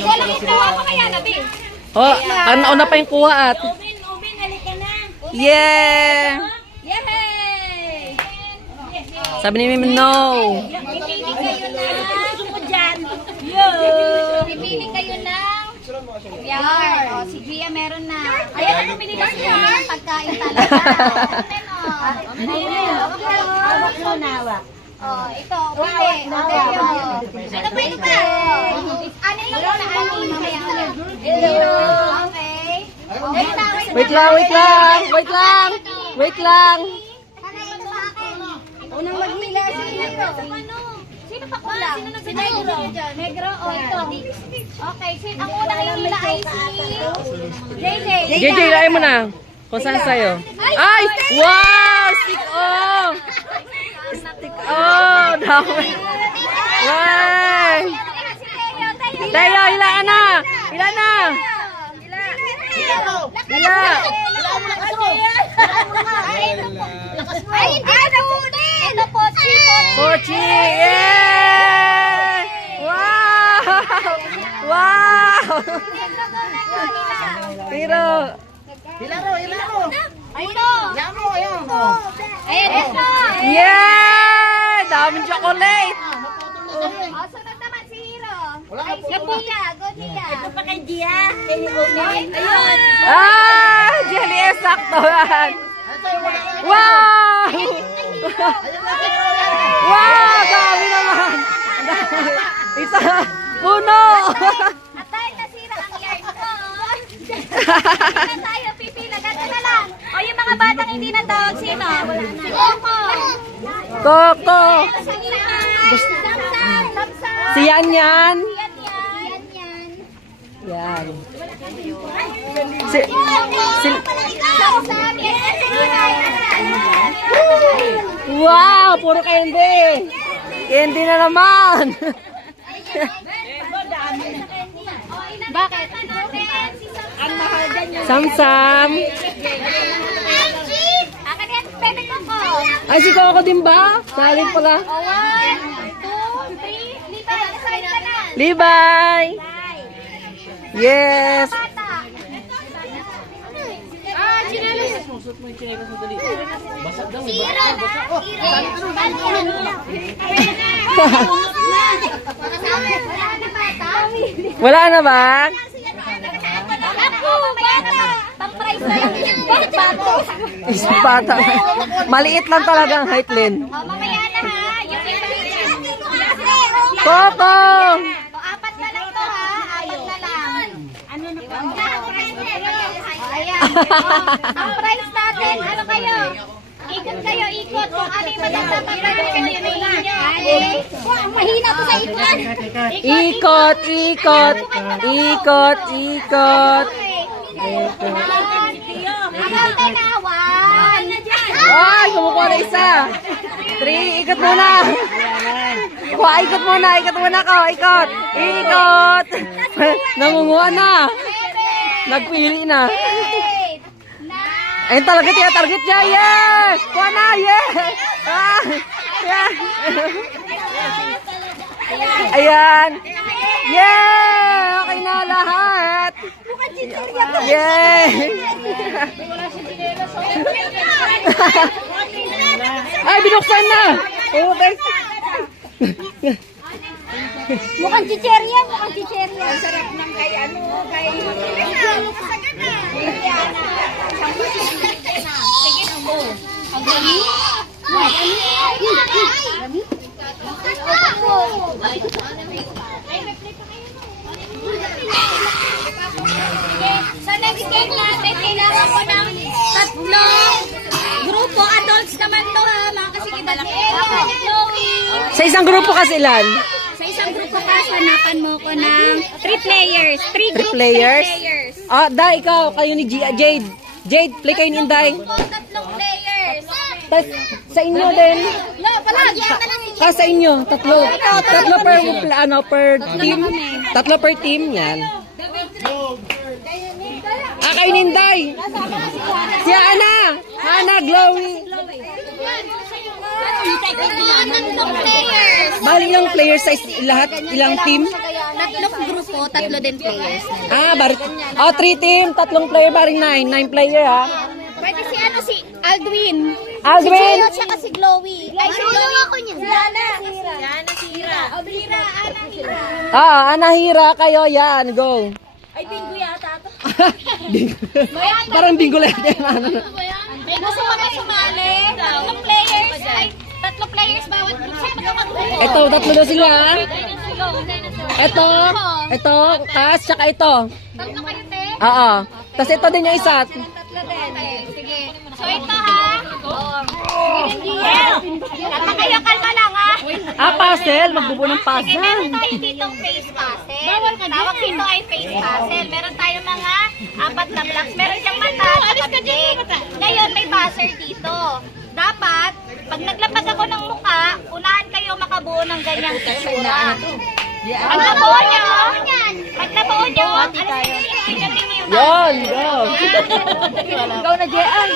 Walang ikuha pa kaya nabi. Oh, nauna pa yung kuha at. Ubin, halika na. Yeah! Yay! Sabi ni Mimi, no. Pipili kayo na. Gusto mo dyan. Pipili kayo na. Yar. O, si Gia meron na. Ayan na, pumili na siya ng pagkain talaga. Oh, ito, pili. Ito pa, ito pa. Ano yung na ani? Mamaya ulit. Okay. Wait lang, wait lang. Wait lang. Wait lang. Unang magpila si Negro. Sino pa kulang? Si Negro. Negro o ito? Okay, ang unang hila ay si JJ. JJ, ilayin mo na. Kung saan sa'yo. Ay! Wow! Stick on! Stick on! Dami. Wow! Tayo, ilaan na! Ilan na! Ila! Ay, hindi ka nabutin! Ito po, si Pochi! Yeah! Wow! Wow! Pero, Ito! Ayan, ito! yeah! Daming chocolate! O, sunod naman si Hiro. Ay, si Gia. Go, Gia. Ito pa kay Gia. Ayun. Ah! Jelly, sakto yan! Wow! Wow! Dami naman! Isa! Puno! At dahil nasira ang yard ko, hindi na tayo pipila. Ganito na lang. O, yung mga batang hindi na tawag, sino? Si Coco. Coco! Samsam. Samsam. Si Yan Yan! Yan, yan. Yan. Si... Samsam. Wow! Puro candy! Candy na naman! Bakit? Ang mahal dyan yung... Sam-sam! Akin yan, pwede ko ko. Ay, si Coco din ba? Salid pala. O, 1, 2, 3. Lipa, side ka na. Libay! Yes! Bata. Chinelas. Sira na. Wala na ba? Pang-price na yung Isang bata. Maliit lang talaga ang height, Lynn. mamaya na ha. Yung Coco! apat na lang to ha. Apat na lang. Ano na pa? Ayan. Ang price natin, ano kayo? Ikot kayo, ikot. Kung ano yung maganda pagkakas kayo, yun ang mahina to sa ikot. Ikot, ikot, ikot, ikot. Akante na, 1. Ay, kumukuha na isa. 3, ikot muna. Kuha, ikot muna, ikot muna ka, ikot. Ikot. Namunguha na. Nagpili na. 8, 9. Ayun talaga, target niya. Yeah! Kuha na, yeah! Ah, yeah. Ayan. Yeah! Okay na lahat. Yeah! Ay, binuksan na! Okay. Mukhang chicherya, mukhang chicherya. Sarap ng kay ano, kay... Sige, ang gani. Sa next game natin, kailangan ko ng tatlong grupo. Adults naman to ha, mga kasigidad. Sa isang grupo kasi ilan? Sa isang grupo ka, hanapan mo ko ng 3 players. 3 groups, 3 players? players. Ah, Day, ikaw, kayo ni Jade. Jade, play kayo ni Day. Tatlong players. Sa inyo din. No, palagi. Sa inyo, tatlo. Tatlo per team. Tatlo per team, yan. Ah, kayo ni Day. Si Ana. Ana, Glowy. Tatlong players. Bali ilang players sa lahat, ilang team? tatlong grupo, tatlo din players. Ah, oh, 3 team, 3 player, baring 9 player ha. Pwede si Aldwin. Aldwin! Si Gio, tsaka si Glowy. Ay, si Glowy ako niya. Lana. Sira. Obrira, Ana, Hira. Anahira kayo, yan, go. Ay, bingo yata ito. Parang bingo lang yan. May gusto pa na sumali. Tatlong players bawat group. Saan ka mag-group? Ito, 3 daw sila. Ito, Kas, tsaka ito. Tatlo kayo, te? Oo. Tapos ito din yung isa. Tatlo din. Sige. So, ito ha. Kalma kayo, kalma lang ha. Puzzle. Magbubuo ng Sige, puzzle. meron tayo ditong face puzzle. Tawag dito ay face puzzle. Meron tayo mga 4 na blocks. Meron siyang mata at kabig. Ngayon, may buzzer dito. Dapat, pag naglapag ako ng mukha, unahan kayo makabuo ng ganyang itsura. Pag nabuo nyo, Yon, go. Ikaw na, Jean.